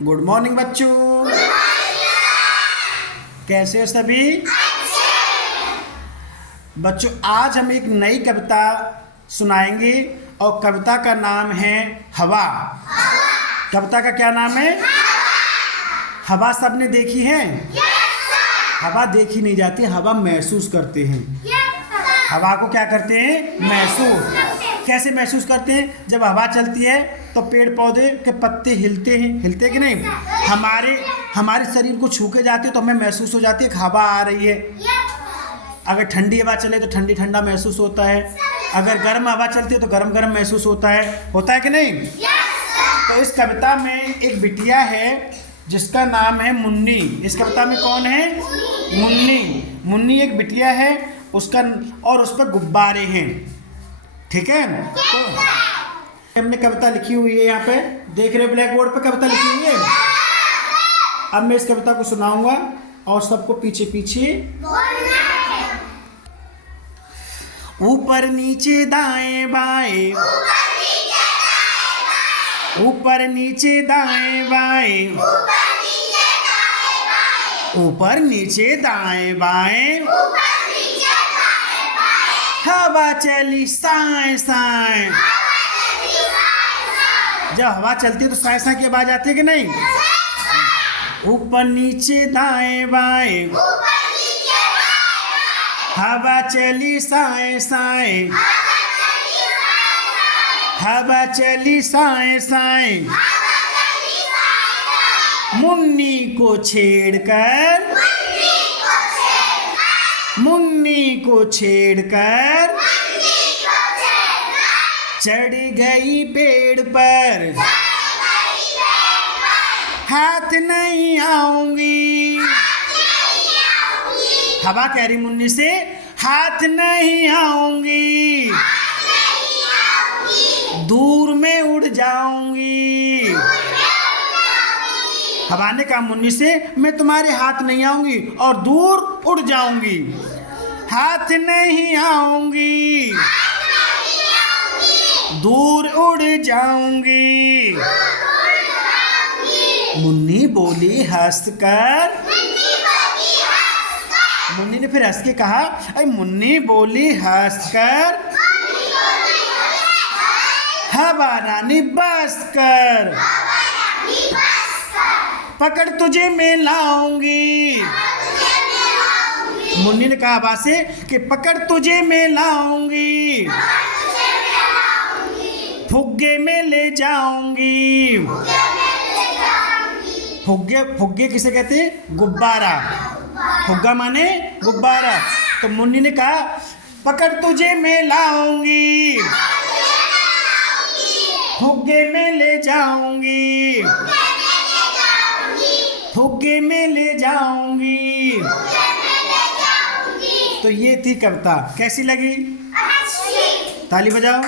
Good morning बच्चों। कैसे हो सभी बच्चों? आज हम एक नई कविता सुनाएंगे और कविता का नाम है हवा। कविता का क्या नाम है? हवा सबने देखी है? हवा देखी नहीं जाती, हवा महसूस करते हैं। हवा को क्या करते हैं? महसूस। कैसे महसूस करते हैं? जब हवा चलती है तो पेड़ पौधे के पत्ते हिलते हैं, हिलते कि नहीं? हमारे शरीर को छू के जाते तो हमें महसूस हो जाती है कि हवा आ रही है। अगर ठंडी हवा चले तो ठंडी ठंडा महसूस होता है, अगर गर्म हवा चलती है तो गरम गरम महसूस होता है कि नहीं? तो इस कविता में एक बिटिया है जिसका नाम है मुन्नी। इस कविता में कौन है? मुन्नी। मुन्नी एक बिटिया है उसका, और उस पर गुब्बारे हैं। ठीक है? तो हमने कविता लिखी हुई है, यहाँ पे देख रहे हो ब्लैक बोर्ड पे कविता लिखी हुई है। अब मैं इस कविता को सुनाऊंगा और सबको पीछे पीछे ऊपर नीचे दाएं बाएं, ऊपर नीचे दाएं बाएं, ऊपर नीचे दाएं बाएं, हवा चली साए साए। जब हवा चलती है तो साए साए की आवाज आती है कि नहीं? ऊपर नीचे दाएं बाएं, हवा चली साए साए, हवा चली साए साए। मुन्नी को छेड़कर, मुन्नी को छेड़कर चढ़ गई पेड़ पर, हाथ नहीं आऊंगी। हवा कह रही मुन्नी से, हाथ नहीं आऊंगी, दूर में उड़ जाऊंगी। हवा ने कहा मुन्नी से, मैं तुम्हारे हाथ नहीं आऊंगी और दूर उड़ जाऊंगी। हाथ नहीं आऊंगी, दूर उड़ जाऊंगी। मुन्नी बोली हंसकर, मुन्नी ने फिर हंस के कहा, अरे मुन्नी बोली हंसकर, हवा रानी बस कर, पकड़ तुझे मैं लाऊंगी। मुन्नी ने कहा हवा से कि पकड़ तुझे मैं लाऊंगी, फुग्गे में ले जाऊंगी। फुग्गे, फुग्गे किसे कहते हैं? गुब्बारा। फुग्गा माने गुब्बारा। तो मुन्नी ने कहा पकड़ तुझे मैं लाऊंगी, फुग्गे में ले जाऊंगी, फुग्गे में ले जाऊंगी। तो ये थी कविता। कैसी लगी? ताली बजाओ।